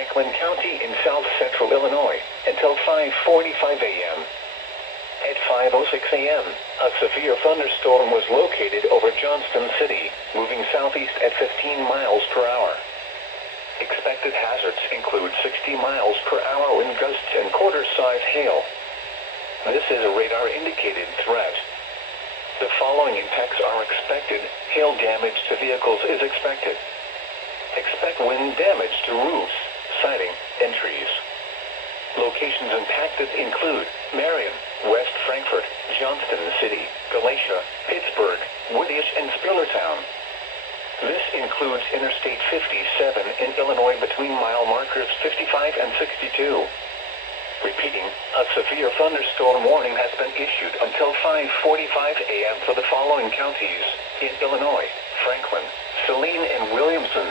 Franklin County in south-central Illinois until 5:45 a.m. At 5:06 a.m., a severe thunderstorm was located over Johnston City, moving southeast at 15 miles per hour. Expected hazards include 60 miles per hour wind gusts and quarter-size hail. This is a radar-indicated threat. The following impacts are expected. Hail damage to vehicles is expected. Expect wind damage to roofs, siding, and trees. Locations impacted include Marion, West Frankfort, Johnston City, Galatia, Pittsburgh, Woodage, and Spillertown. This includes Interstate 57 in Illinois between mile markers 55 and 62. Repeating, a severe thunderstorm warning has been issued until 5:45 a.m. for the following counties in Illinois: Franklin, Saline, and Williamson.